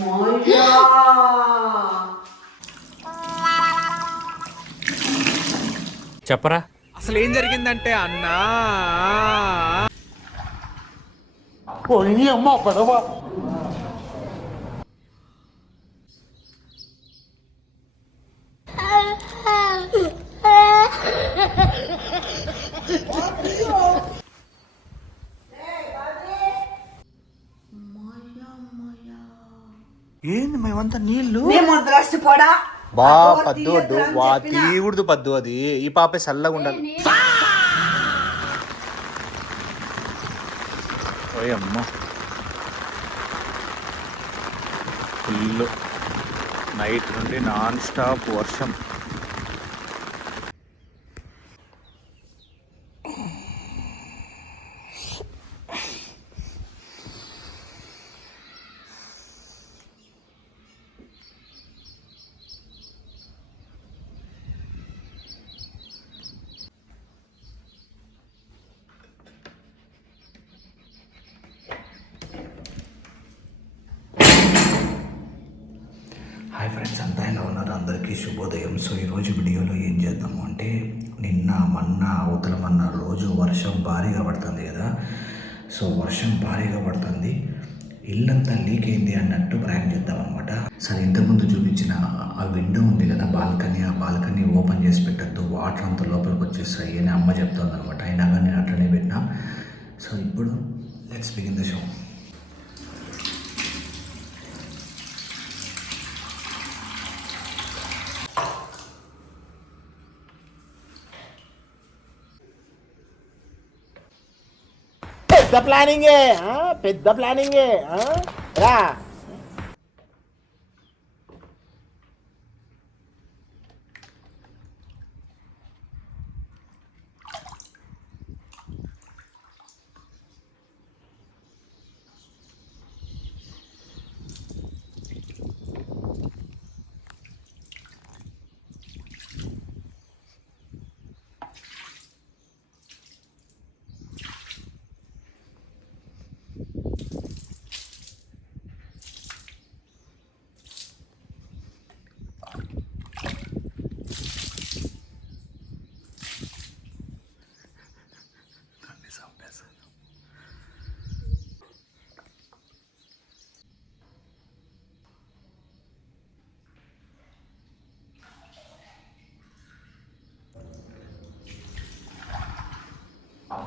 మాయా చెప్పరా. అసలు ఏం జరిగిందంటే అన్నా పోయి అమ్మ పడవ. ఏంది మేమంతా నీళ్ళు ముద్రస్ట్ పోడా బా పద్దు వద్దు వా తీవుడుదు పద్దు అది ఈ పాపే చల్లగా ఉండాలి. ఓయమ్మ ఫుల్ నైట్ నుండి నాన్ స్టాప్ వర్షం. హాయ్ ఫ్రెండ్స్, అంతా ఎలా ఉన్నారు? అందరికీ శుభోదయం. సో ఈరోజు వీడియోలో ఏం చేద్దాము అంటే, నిన్న మొన్న అవతల మొన్న రోజు వర్షం భారీగా పడుతుంది కదా. సో వర్షం భారీగా పడుతుంది, ఇల్లంతా లీక్ అయింది అన్నట్టు ప్రాంక్ చేద్దాం అనమాట. సరే, ఇంతకుముందు చూపించిన ఆ విండో ఉంది కదా బాల్కనీ, ఆ బాల్కనీ ఓపెన్ చేసి పెట్టద్దు, వాటర్ అంతా లోపలికి వచ్చేస్తాయి అని అమ్మ చెప్తుంది అనమాట. అయినా కానీ నేను అట్లనే పెట్టినా. సో ఇప్పుడు లెట్స్ బిగిన్ ద షో. పెద్ద ప్లానింగే, పెద్ద ప్లానింగే రా.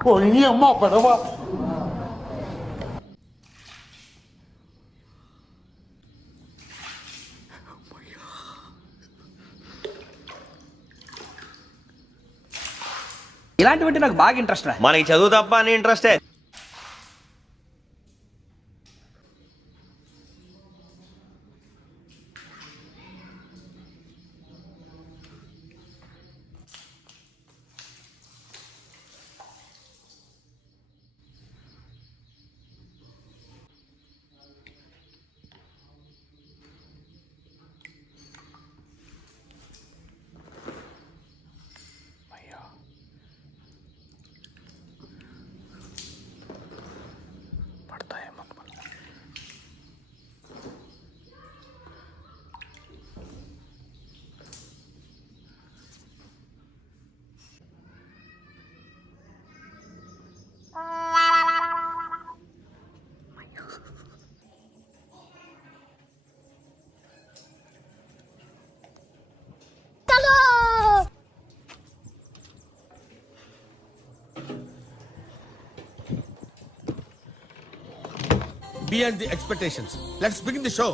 పోయి అమ్మ పడవ. ఇలాంటివంటే నాకు బాగా ఇంట్రెస్ట్ రా. మనకి చదువు తప్ప అని ఇంట్రెస్టే. Beyond the expectations. Let's begin the show.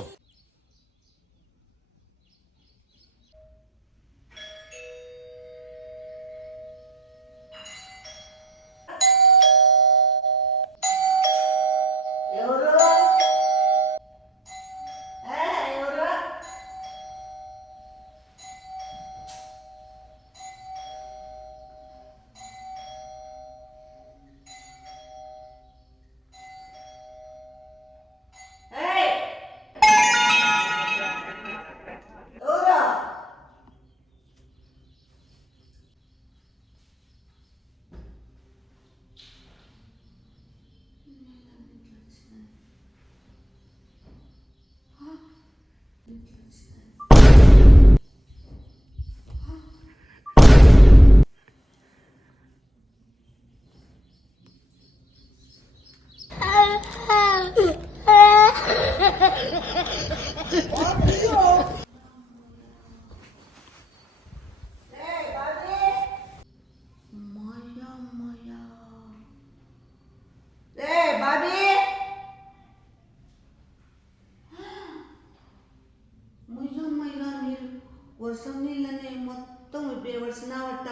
వర్షం నీళ్ళని మొత్తం బేవర్సినావట.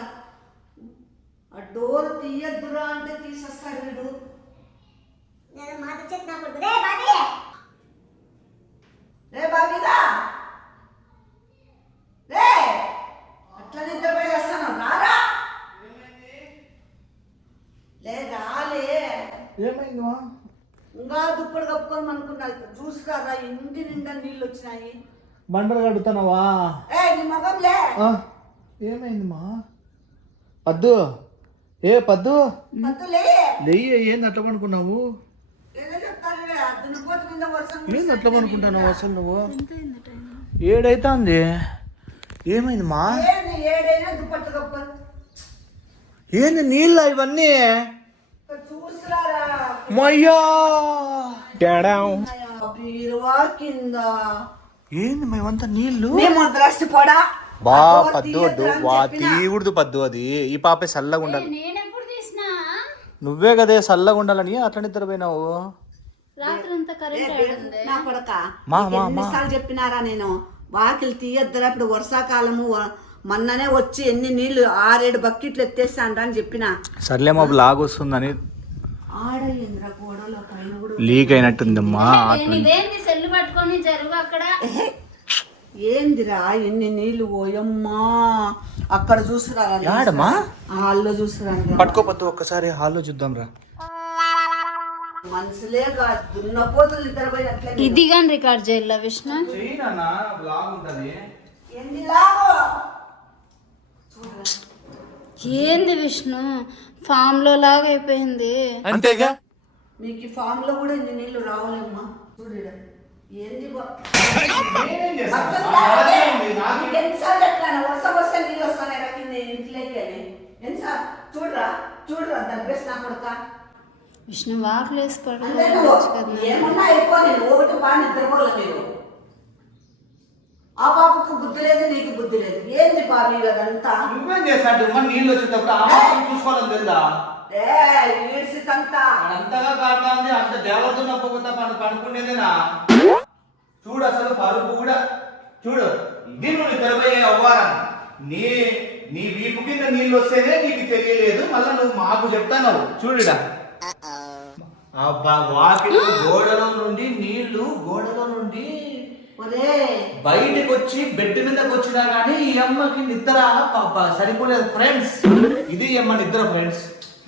ఆ డోర్ తీయద్దురా అంటే తీసేస్తాడు వీడు. నేను మాట చెప్పినా కొడుకు రే బాబీ రే బాబీగా రే అట్లా నిద్రపోయి వస్తాను రారా. లే రాలే. ఏమైంది మా? ఇంకా దుప్పటి కప్పుకొని అనుకున్నా. జ్యూస్ కాదా ఇంటి నిండా నీళ్ళు వచ్చినాయి. బండలు కడుగుతున్నావా? ఏ నీ మగం లే. ఏమైంది మా? పద్దు ఏ పద్దు మత్తులే లేయ్యి, ఏంది అట్లా పనుకున్నావు? ఏదో చెప్తాను దున్నపోతు మీద వర్షం ఏంది అట్లా పనుకుంటున్నావు అసలు నువ్వు? ఏడైతుంది. ఏమైంది మా? ఏంది ఏడైనా దుప్పట్లు కప్పుకొని ఏంది నీళ్ళ ఇవన్నీ? చూసిరారా మయ్యా బీరువా కింద ఏంది మేమంతా నీళ్ళు? మేము ద్రష్టి పోడా బా పద్దు వా తీవుడుదు పద్దు అది. ఈ పాపే చల్లగా ఉండాలి. నేనెప్పుడు తీసినా నువ్వే కదే చల్లగా ఉండాలని అట్లా నిద్రపోయినావు. రాత్రంతా కరెంట్ నా కొడక మా ఎన్నిసార్లు చెప్పినారా నేను వాకిలు తీయద్దురా ఇప్పుడు వర్షాకాలము మొన్ననే వచ్చి ఎన్ని నీళ్లు 6-7 బకెట్లు ఎత్తేస్తాను అని చెప్పిన. సర్లే మా బ్లాగ్ వస్తుందని ఆడ ఇంద్ర గోడలో పైన కూడా లీక్ అయినట్టుందమ్మా. ఇదేంది సెల్లు పట్టుకొని జరుగు అక్కడ. ఏందిరా ఎన్ని నీళ్లు ఓయమ్మా. అక్కడ చూసుకురా ఆడమ్మా హాల్లో చూసుకురా. పట్టుకోపద్దు ఒక్కసారి హాల్లో చూద్దాం రా. మనసులే కాదు దున్నపోతులు నిద్రపోయినట్లే. ఇది కానీ రికార్డ్ చేయాల విష్ణు. ఎన్ని లాగో ఏంది విష్ణు ఫామ్ లో లాగా అయిపోయింది. అంతేగా మీకు ఈ ఫామ్ లో కూడా ఇన్ని నీళ్లు రావాలేమ్మా. చూడు ఏంది ఎన్నిసార్లు చెప్తాను వర్షం వస్తే నీళ్ళు వస్తాయి కింద ఇంట్లోకి అని. ఎన్నిసార్లు చూడరా చూడరా దగ్గర నా కొడక. విష్ణు వాకులేసి అంటే నువ్వు పడుకోవచ్చు. ఏమన్నా అయిపోయి ఒకటి బాగా నిద్రపోలే మీరు. ఆ పాపకు బుద్ధి లేదు నీకు బుద్ధి లేదు. ఏంది బాబీ అదంతా? నువ్వేం చేస్తాడు నీళ్ళు వచ్చేటప్పుడు చూసుకోవాలని తెలుదా? ఈడ్సికంతా అంతగా కాడుతుంది. అంత దేవతన్న పోకుండా పనుకునేదేనా? చూడు అసలు పరుపు కూడా చూడు. ఇది నువ్వు నిద్రపోయే అవ్వాలని నీ నీ వీపు కింద నీళ్ళు వస్తేనే నీకు తెలియలేదు. మళ్ళీ నువ్వు మాకు చెప్తాను. చూడుడా వాకిలు గోడలో నుండి నీళ్లు గోడలో నుండి బయటకు వచ్చి బెడ్ మీదకి వచ్చినా గానీ ఈ అమ్మకి నిద్ర సరిపోలేదు ఫ్రెండ్స్. ఇది అమ్మ నిద్ర ఫ్రెండ్స్.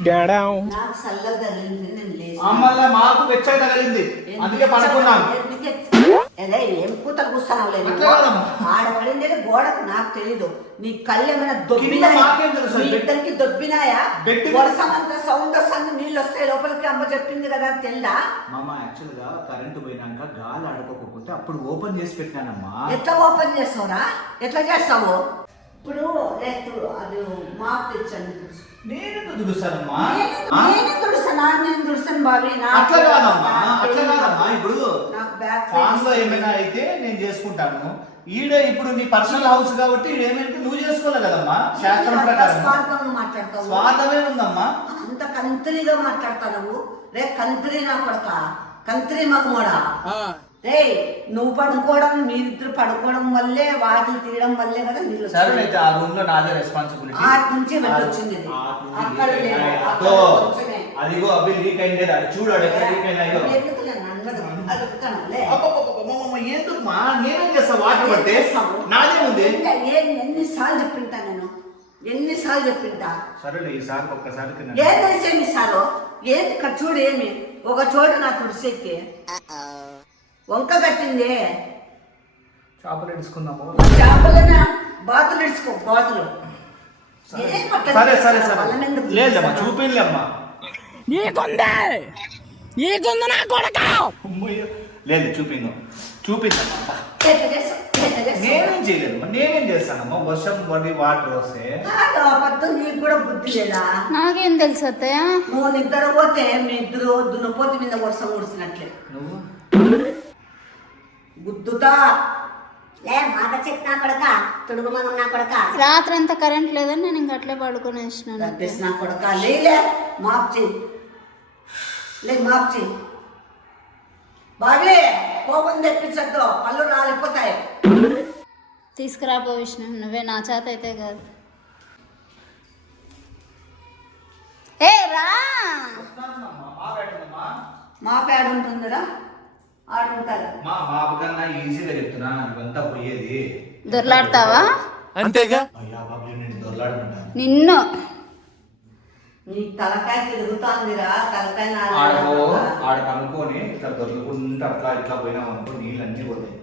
నాకు చల్లగా తగిలింది నేను లేచి. మళ్ళా మాకు వెచ్చగా తగిలింది అందుకే పడుకున్నాను. ఏం కూత కూర్చున్నావు లేదు అట్లా కాదమ్మా. ఆడపడింది గోడకు నాకు తెలీదు. నీ కళ్ళు ఏమైనా కింద దొబ్బినాయా? మాకేం తెలుసు? మీ ఇద్దరికి దొబ్బినాయా? బెడ్ మీద- వర్షం అంతా సౌండ్ వస్తుంది నీళ్ళు వస్తాయి లోపలికి అమ్మ చెప్పింది కదా అని తెల్దా? మామ యాక్చువల్ గా కరెంట్ పోయినాక గాలి ఆడుకోకపోతే అప్పుడు ఓపెన్ చేసి పెట్టినానమ్మా. ఎట్లా ఓపెన్ చేస్తావురా? ఎట్లా చేస్తావు? ఇప్పుడు లేదు అది మాకు తెచ్చండి. నేను దుడుస్తానమ్మా. నేను తుడుస్తానా? నేను తుడుస్తాను బాబీ. అట్లా కాదమ్మా అట్లా కాదమ్మా. ఇప్పుడు నాకు బ్యాక్ ఫామ్ లో ఏమైనా అయితే నేను చేసుకుంటాను. ఈడే ఇప్పుడు నీ పర్సనల్ హౌస్ కాబట్టి ఏమైతే నువ్వు చేసుకోవాలి కదమ్మా శాస్త్రం ప్రకారం. స్వార్థంగా మాట్లాడతావు. స్వార్థమే ఉందమ్మా. అంత కంత్రిగా మాట్లాడతావు. రే కంత్రి నా కొడక కంత్రి మగమోడా. రే నువ్వు పడుకోవడం మీరిద్దరు పడుకోవడం వల్లే వాకిలు తీయడం వల్లే కదా నీళ్ళు సరే అయితే ఆ రూమ్ లో నాదే రెస్పాన్సిబిలిటీ. ఆటి నుంచి వెళ్ళొచ్చింది ఇది. అక్కడ లేదు, అక్కడ కొంచెమే. అదిగో అవి లీక్ అయింది. అది చూడాడు ఎక్కడ లీక్ అయినాయో. ఎందుకులే నన్నదు అడుగుతానులే. ఎందుకుమా నేనేం చేస్తా వాటర్ పడితే నాదే ఉంది. ఎన్నిసార్లు చెప్పింటా నేను ఎన్నిసార్లు చెప్పింటా. సరేలే ఈసారి ఒక్కసారి ఏం తెలిసేమి సారు ఏంటి ఇక్కడ చూడు ఏమి ఒక చోట నా తుడిసేకి వంక కట్టింది. చేపలు ఇడుచుకుందాము. చేపలైనా బాతులు ఇడుచుకో బాతులు. సరే సరే సరే లేదమ్మా చూపిలేమ్మా. లేదు చూపిందమ్మా. నేనేం చేయలేదమ్మా. నేనేం చేస్తానమ్మా. వర్షం పడి వాటర్ వస్తే అబద్ధం నీకు కూడా బుద్ధి లేదా? నాకేం తెలుసు అత్తయ్య. నువ్వు నిద్ర పోతే మీ ఇద్దరు దున్నపోతే మీద వర్షం కుడిసినట్లే. నువ్వు గుద్దుతా. లే మాట చెట్టు నా కొడక తొడుగు మనం నా కొడక రాత్రి అంతా కరెంట్ లేదని నేను ఇంక అట్లే పడుకునేసినాను తప్పేసి నా కొడక లేలే మాప్ చెయ్యి. లే మాప్ చెయ్యి. బాబీ కోపం తెప్పించద్దు, పళ్ళు రాలిపోతాయి. తీసుకురాపో విష్ణు, నువ్వే నా చేత అయితే కాదు. ఏ రా, మా పేడ ఉంటుందిరా, ఆడుంటారు. మా బాబు కన్నా ఈజీగా చెప్తున్నా, ఇవంతా పోయేది. దొర్లాడతావా? అంతేగా. అయ్యా బాబు నేను దొరలాడుకుంటాను. నిన్ను నీ తలకాయ తిరుగుతాందిరా, తలకాయ ఆడ కనుక్కొని ఇట్లా దొరుకుకుంటూ అట్లా ఇట్లా పోయినావు అనుకో నీళ్ళు అన్నీ పోతాయి.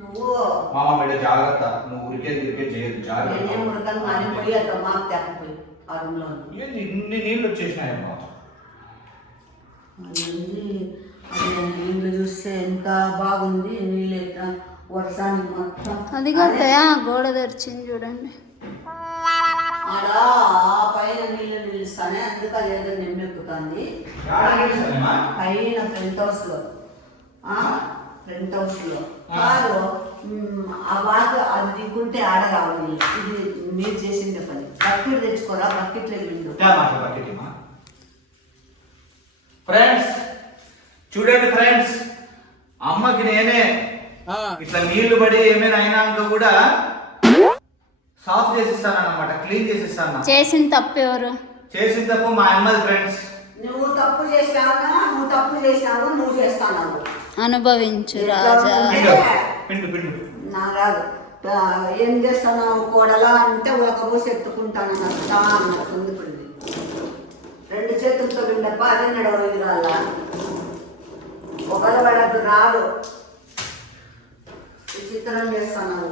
నువ్వు మామ బిడ్డ జాగ్రత్త, నువ్వు ఉరికే చేయదు జాగ్రత్త. నేనే ఉడకను అని పోయి అట్లా మాకు తెప్పపోయి ఆ రూమ్లో ఏంది ఇన్ని నీళ్ళు వచ్చేసినాయమ్మా. నీళ్ళు చూస్తే ఎంత బాగుంది. నీళ్ళు ఎట్లా వర్షానికి మొత్తం అది కాదయా, గోడ తెరిచింది చూడండి. ఆడ పైన నీళ్ళు నిలుస్తానే, అందుక లేదా నిమ్మెక్కుతుంది పైన ఫ్రంట్ హౌస్ లో. ఫ్రంట్ హౌస్ లో కాదు, ఆ వాటర్ అది దిగుంటే ఆడ రావాలి. ఇది మీరు చేసిండే పని. బకెట్ తెచ్చుకోరా, బకెట్లో నిండు. ఫ్రెండ్స్ చూడండి ఫ్రెండ్స్, అమ్మకి నేనే ఇట్లా నీళ్లు పడి ఏమైనా అయినాక కూడా సాఫ్ చేసిస్తాను అన్నమాట, క్లీన్ చేసిస్తాను. చేసిన తప్పు ఎవరు? చేసిన తప్పు మా అమ్మది ఫ్రెండ్స్. నువ్వు తప్పు చేసావు, నువ్వు తప్పు చేసావు, నువ్వు చేస్తావు. అనుభవించు రాజా. పిండు పిండు నా రాదు. ఏం చేస్తున్నావు కోడలా అంటే ఒకబోసి ఎత్తుకుంటాను అన్నట్టుంది. ఇప్పుడు ఇది 2 చేతులతో విండప్ప, అదే నడవదు రాళ్ళ. ఒకరు పడద్దు, రాదు. విచిత్రం చేస్తున్నావు.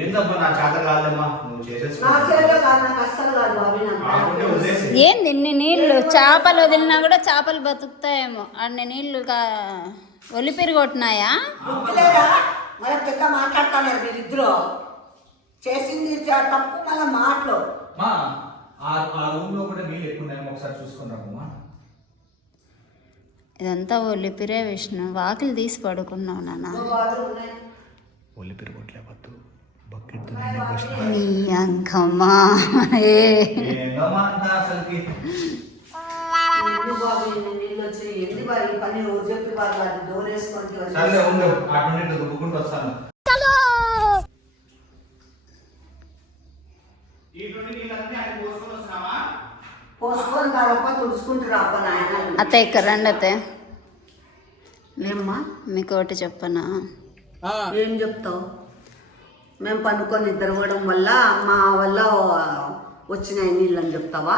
ఏందబ్బా నా చేత కాదమ్మా, నువ్వు చేసేసి నా చేతిలో కాదు, నాకు అస్సలు కాదు బాబీ. కాకుంటే వదిలేసి. ఏంది ఇన్ని నీళ్ళు? చేపలు వదిలినా కూడా చేపలు బతుకుతాయేమో. అన్ని నీళ్ళు ఒలిపిరి కొట్టినాయా? గుర్తులేదా? మరి పెద్ద మాట్లాడుతున్నారు మీరిద్దరు. చేసింది తప్పు, మళ్ళీ మాటలు. మా ఆ రూమ్ లో కూడా నీళ్ళు ఎక్కువ ఉన్నాయేమో ఒకసారి చూసుకున్నామమ్మా. ఇదంతా ఒలిపిరే విష్ణు. వాకిలు తీసి పడుకున్నావు నాన్న. ఒళ్ళు పెరగట్లేవద్దు, బకెట్తో నేనే పోసిన. నీ అంకమ్మా ఏందమ్మా అంతా అసలుకి. ఎందుకు బాబు ఇన్ని నీళ్ళు వచ్చి ఎన్ని బాబు ఈ పని ఎవరు చెప్పి బాబు అది డోర్ వేసుకొని సర్లే ఉండు, అటు నుండి ఇటు దుబ్బుకుంటూ వస్తాను. ఈ నుండి నీళ్ళన్నీ ఆయన పోసుకొని వస్తున్నామా? పోసుకొని కాదప్ప తుడుచుకుంటారు అప్ప నాయన. అత్తయ్య ఇక్కడ రండి అత్తయ్య. ఏమ్మా మీకు ఒకటి చెప్పనా? ఏం చెప్తావు? మేము పనుకొని నిద్రపోవడం వల్ల మా వల్ల వచ్చినాయి నీళ్ళు అని చెప్తావా?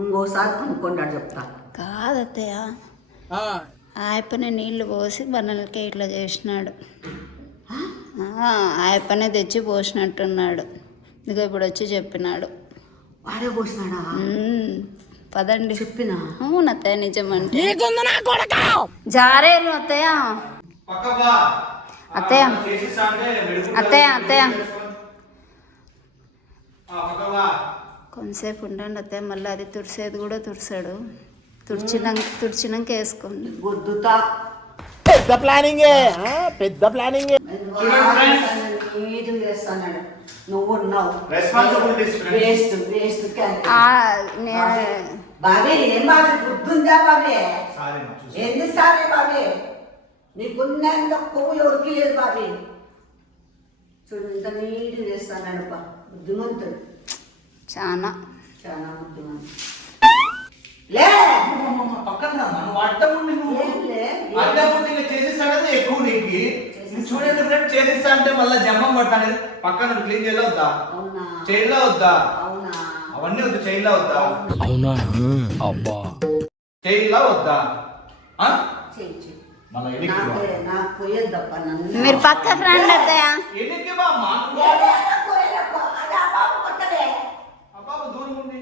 ఇంకోసారి పనుకోండి చెప్తా. కాదత్తయ్య, ఆయప్పనే నీళ్లు పోసి బన్నలకే ఇట్లా చేసినాడు. ఆయప్పనే తెచ్చి పోసినట్టున్నాడు. ఇదిగో ఇప్పుడు వచ్చి చెప్పినాడు. వాడే పోసినాడా? పదండి. చెప్పినా? అవును అత్తయ్య, నిజమంటే జారేరు అత్తయ్య. పక్కవా. అత్తయ్య చేసిస్తా అంటే వెడుకుంటూ అత్తయ్య అత్తయ్య పక్కవా. కొంతసేపు ఉండండి అత్తయ్య, మళ్ళీ అది తుడిసేది కూడా తుడిసాడు. తుడిచినాక వేసుకోండి. గుద్దుతా. పెద్ద ప్లానింగే, పెద్ద ప్లానింగే. నీట్గా చేస్తాడు. నువ్వు ఉన్నావు రెస్పాన్సిబిలిటీస్ వేస్ట్ వేస్ట్. నేను బాబీ ఏం బాబీ గుర్తుందా బాబీ? సారీ మా చూసి. ఎందుకు సారీ బాబీ? నీకున్నంత కొవ్వు ఎవరికి లేదు బాబీ. చూడు ఇంత నీట్గా చేస్తాడు. బుద్ధిమంతుడు, చాలా చాలా బుద్ధిమంతుడు. లే పక్కన రామ్మా, నువ్వు అడ్డం ఉండి ఏం లే. అడ్డం ఉండి ఇంకా చేసిస్తాడేది ఎక్కువ నీకు. చూడండి ఫ్రెండ్, చేసిస్తా అంటే మళ్ళీ జమ్మం పడతాను. పక్కన క్లీన్ చేయలో వద్దా? అవునా? చేయలో వద్దా? అవునా? అవన్నీ వద్దు, చేయలా వద్దా? అవునా? అబ్బా. చేయలా వద్దా? చెయ్యి చెయ్యి. మళ్ళీ ఎనికి నాకు పోయేద్దప్ప నన్ను. మీరు పక్కకు రండి అత్తయ్య. ఎనికి బామ్మా? అబ్బాబు దూరం ఉంది.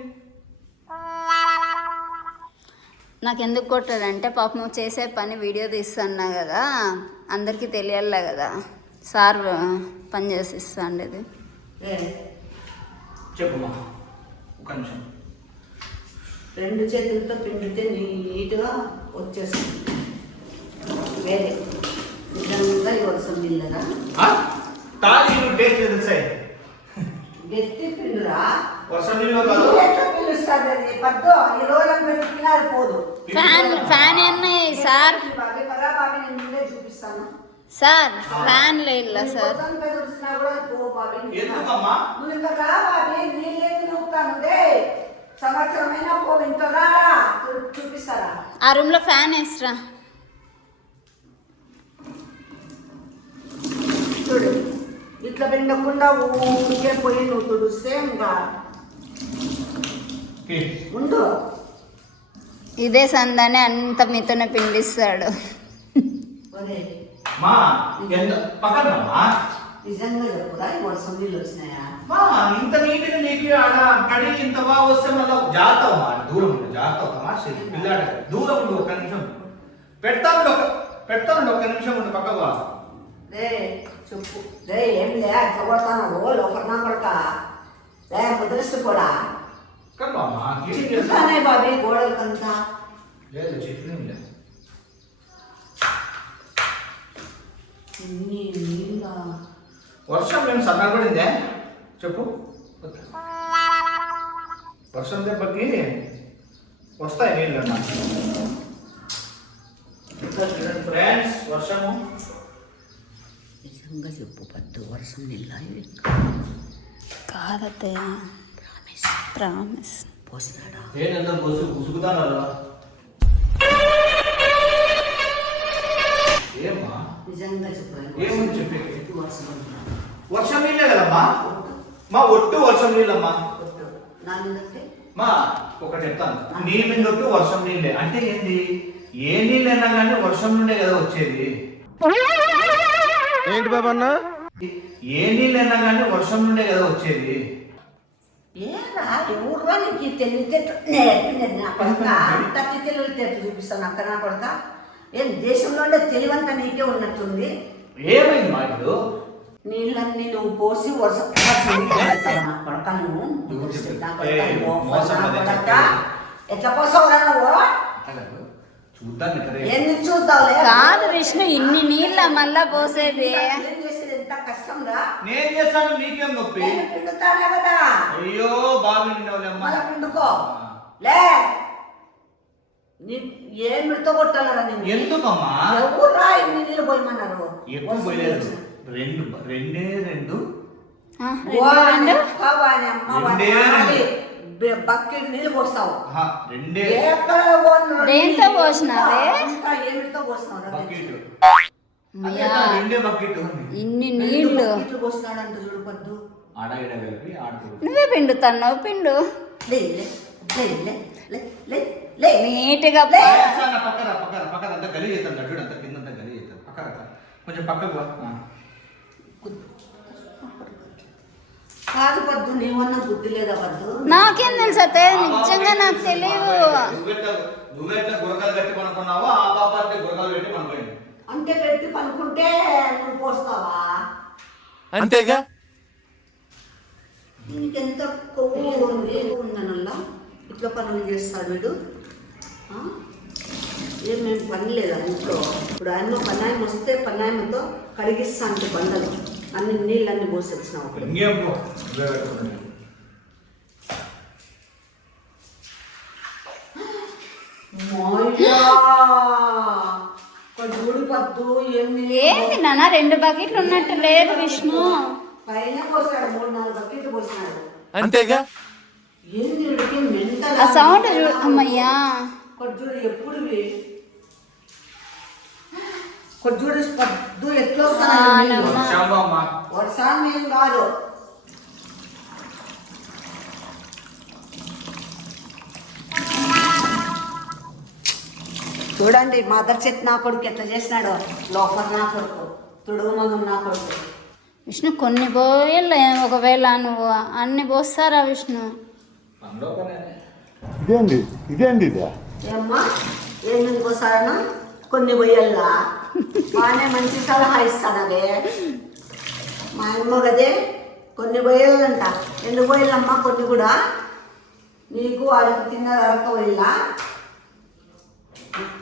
నాకు ఎందుకు కొట్టాడంటే పాపం చేసే పని వీడియో తీస్తున్నా కదా, అందరికీ తెలియాలి కదా. సార్ పని చేసిస్తా ఉండేది. చెప్పుమా, ఒక నిమిషం. 2 చేతులతో పిండితే నీట్గా వచ్చేస్తుంది. వేరే నిజంగా వర్షం నీళ్ళరా తాగి నువ్వు టేస్ట్ తెలుసాయి గట్టి పిండురా వర్షం నీళ్ళు కాదు ఎట్లా పిలుస్తుంది అది పద్దు ఈ రోజులు పెట్టుకున్నా అది పోదు ఫ్యాన్ ఎన్ని సార్ బాబీ పరా బాబీ నేను ముందే చూపిస్తాను సార్ ఫ్యాన్ లేదు సార్ చూసినా కూడా పో బాబీ ఎందుకమ్మా నువ్వు ఇంకా రా బాబీ నీళ్ళేది నూపుతాను రే సంవత్సరమైనా పో ఇంట్లో రారా చూపిస్తారా ఆ రూమ్ లో ఫ్యాన్ వేస్తా చూడు ఇట్లా పిండకుండా ఊరికే పోయి నువ్వు తుడిస్తే ఇంకా ఉండు ఇదే సందాన్ని అంత మీతోనే పిండిస్తాడు. ఒరే మా ఎంత పక్కనమ్మా నిజంగా చెప్పురా ఈ వర్షం నీళ్ళు వచ్చినాయా మా ఇంత నీట్గా నీకు ఆడ కడి ఇంత బాగా వస్తే మళ్ళీ జాగ్రత్త మా దూరం ఉండు జాగ్రత్త తమాష పిల్లాడ దూరం ఉండు ఒక్క నిమిషం పెడతాను ఒక్క నిమిషం ఉండు పక్కగా రే చెప్పు రే ఏం లే అట్లా కొడతాను లోపల కొడక లే ముద్రస్తు కూడా కమ్మా చిట్టుతానే బాబీ గోడలకంతా లేదు చెట్లు లేదు ఎన్ని నీళ్ళ వర్షం మేము సన్నపడిందే చెప్పు వర్షం దెబ్బకి వస్తాయి నీళ్ళు అన్న ఫ్రెండ్స్ వర్షము నిజంగా చెప్పు పద్దు వర్షం నీళ్ళ కాదత్తయ్య ప్రామిస్ పోసినాడా ఏంటంటే ఉసుకుతాను ఏమ్మా నిజంగా చెప్పు ఏమని చెప్పి వర్షం వర్షం నీళ్ళే కదమ్మా మా ఒట్టు వర్షం నీళ్ళమ్మా నా మీదంటే మా ఒకటి చెప్తాను నీ మీద ఒట్టు వర్షం నీళ్ళే అంటే ఏంది ఏ నీళ్ళైనా కానీ వర్షం నుండే కదా వచ్చేది ఏంటి బాబన్నా ఏ నీళ్ళైనా కానీ వర్షం నుండే కదా వచ్చేది ఏరా ఎవరురా నీకు తెలివితేటలు నేర్పినది నా కొడక అంత తెలివితేటలు చూపిస్తాను అక్క నా కొడక ఏం దేశంలోనే తెలివంతా నీకే ఉన్నట్టుంది ఏమైంది మా ఇప్పుడు నీళ్ళన్నీ నువ్వు పోసి వర్షం నా కొడక నువ్వు నా కొడక మోసం నా అదే కొడక చెప్పేది. ఎట్లా పోసావురా నువ్వు చూద్దాం ఇక్కడే ఎందుకు చూద్దావులే కాదు విష్ణు ఇన్ని నీళ్ళ మళ్ళా పోసేది ఏం చేసేది ఎంత కష్టం రా నేను చేస్తాను నీకేం నొప్పి నేను పిండుతానే కదా అయ్యో బాబు నిన్నవలేమ్మా మళ్ళా పిండుకో లే నీ ఏం మిడత కొట్టాలరా నేను ఎందుకమ్మా ఎవరురా ఇన్ని నీళ్ళు పోయమన్నారు ఎక్కువ పోయలేదు రెండు ఆ, వాని రెండు అక్క, వాని అమ్మ, వాని రెండే ఆడి బకెట్ నీళ్ళు పోస్తావు రెండే ఎక్కడ పోను? దేంతో పోసినావే? ఇంకా ఏమిటితో పోసినావు రా? బకెట్ అమ్మయ్యా, రెండే బకెట్ ఇన్ని రెండు నీళ్లు బకెట్లు పోసినాడంట చూడు పద్దు ఆడ ఈడ కలిపి ఆడుతూ నువ్వే పిండుతున్నావు పిండు లే లే లే లే లే లే లే నీట్గా పక్కన అంతా గలీజ్ అవుతాను చూడు అంత కింద అంతా గలీజ్ అవుతాను పక్కన కొంచెం పక్కకు వా. కాదు పద్దు నీవన్నా బుద్ధి లేదా పద్దు నాకేం తెలుసు అత్తయ్య నిజంగా నాకు తెలియదు. నువ్వెట్లా గురకాలు పెట్టి పనుకున్నావో ఆ పాప అంటే గురకాలు పెట్టి పనుకోండి అంటే పెట్టి పనుకుంటే నువ్వు పోస్తావా అంతేగా నీకెంత కొవ్వు ఉంది ఉందనల్లా ఇట్లా పనులు చేస్తాడు వీడు ఆ? ఏం మేము పని లేదా ఇంట్లో ఇప్పుడు ఆయన పన్నాయం వస్తే పన్నాయంతో కడిగిస్తాను బండలు అన్ని నీళ్ళన్నీ పోసి వచ్చినావు అప్పుడు ఇంకేం పో ఇవే పెట్టుకున్నాను చూడు పద్దు ఏంది నాన్న 2 బకెట్లు ఉన్నట్టు లేదు విష్ణు. పైన పోసాడు 3-4 బకెట్లు పోసినాడు అంతేగా ఏంది వీడికి మెంటల్ ఆ సౌండ్ చూడు అమ్మయ్యా. కొద్దుడు ఎప్పుడు కొద్దుడు పద్దు ఎట్లా వర్షంలో అమ్మా వర్షాన్ని ఏం కాదు చూడండి మదర్ చెట్ నా కొడుకు ఎట్లా చేసినాడు లోపల నా కొడుకు తుడుగు మగం నా కొడుకు విష్ణు కొన్ని పోయేళ్ళు ఒకవేళ నువ్వు అన్ని పోస్తారా విష్ణు? ఇదేంటి ఇదే ఏమ్మా ఏమి ఇంకోసారనా కొన్ని పోయల్లా బాగానే మంచి సలహా ఇస్తానదే మా అమ్మ కదే కొన్ని పోయాలంట ఎందుకు పోయాలమ్మా కొన్ని కూడా నీకు వాడికి తిన్నది అడక పోయిల్లా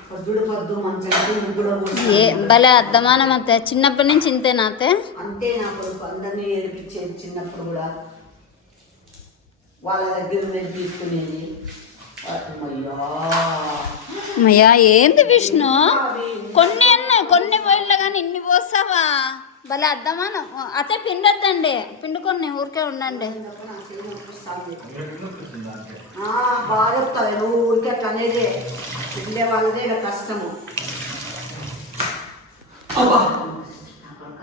పొద్దుడు పొద్దు మంచిగా ముగ్గులో ఏ భలే అద్దమానం అత్తే, చిన్నప్పటి నుంచి ఇంతేనా అత్తే? అంతే నా కొడుకు అందరినీ ఏడిపించేది చిన్నప్పుడు కూడా, వాళ్ళ దగ్గర నేర్పించుకునేది. అయ్యా ఏంది విష్ణు, కొన్ని పోయిల్లో కానీ ఇన్ని పోసావా? భలే అద్దమానం అత్తే. పిండొద్దండి, పిండుకొని ఊరికే ఉండండి. బాగా చెప్తావు నువ్వు, ఊరికే అట్లా అనేదే పిండే వాళ్ళదే ఇక్కడ కష్టము.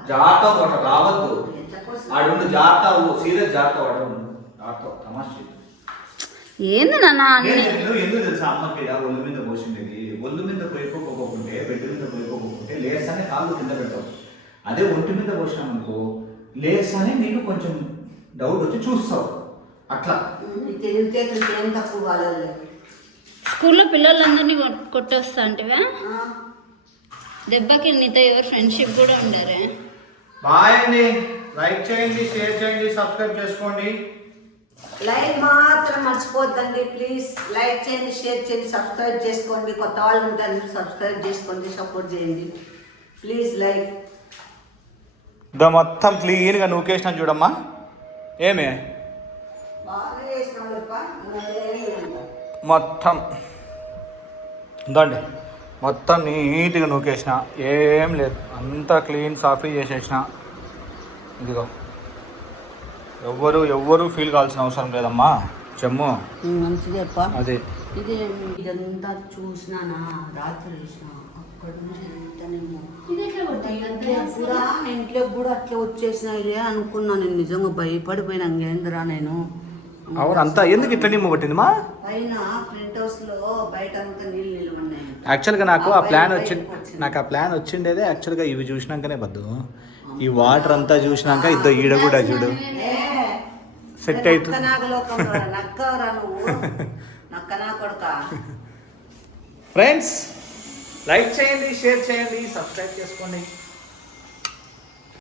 జాగ్రత్త ఒకటి రావద్దు, ఆడు జాగ్రత్త, సీరియస్ జాగ్రత్త, వాడు జాగ్రత్త తమాష. ఏంది నాన్న అన్ని ఎందుకు తెలుసా అమ్మకి ఒళ్ళు మీద పోసిండేది? ఒళ్ళు మీద పోయిపోకుంటే, బెడ్ మీద పోయిపోకుంటే లేస్తానే కాళ్ళు కింద పెడతావు. అదే ఒంటి మీద పోసినామనుకో లేస్తానే నీకు కొంచెం డౌట్ వచ్చి చూస్తావు. అట్లా తెలివితేటలకి ఏం తక్కువ కాలేదు. స్కూల్లో పిల్లలందరినీ కొట్టొస్తా అంటివా? దెబ్బకి నీతో ఎవరు ఫ్రెండ్షిప్ కూడా ఉండారే. బాయ్ అండి. లైక్ చేయండి, షేర్ చేయండి, సబ్స్క్రైబ్ చేసుకోండి. లైక్ మాత్రం మర్చిపోద్దండి ప్లీజ్. లైక్ చేయండి, షేర్ చేయండి, సబ్స్క్రైబ్ చేసుకోండి. కొత్త వాళ్ళు ఉంటారు, సబ్స్క్రైబ్ చేసుకోండి, సపోర్ట్ చేయండి ప్లీజ్. లైక్ మొత్తం క్లీన్గా నూకేసినా చూడమ్మా. ఏమే బాగా చేసినావు మొత్తం ఉందండి, మొత్తం నీట్గా నూకేసిన, ఏం లేదు, అంతా క్లీన్ సాఫీ చేసేసిన. ఇదిగో ఎవ్వరు ఫీల్ కావాల్సిన అవసరం లేదమ్మా. చెమ్ము మంచిదేప్పా. అదే ఇది ఇదంతా చూసినానా రాత్రి చూసిన, అక్కడ నుంచి ఎంతనేమో ఇంట్లో కూడా అట్లా వచ్చేసినాయిలే అనుకున్నా. నేను నిజంగా భయపడిపోయినా. ఇంకేందిరా నేను. అవును, అంతా ఎందుకు ఇట్లా నిమ్మ కొట్టిందిమా? పైన ప్రింట్ హౌస్ లో బయట అంతా నీళ్ళు నిలబడినాయి. యాక్చువల్గా నాకు ఆ ప్లాన్ వచ్చిండేదే యాక్చువల్గా ఇవి చూసినాకనే బద్దు. ఈ వాటర్ అంతా చూసినాక ఇద్దరు ఈడ కూడా చూడు సెట్ అవుతుంది. నక్కవరా నువ్వు, నక్కనా కొడతా. ఫ్రెండ్స్ లైక్ చేయండి, షేర్ చేయండి, సబ్స్క్రైబ్ చేసుకోండి.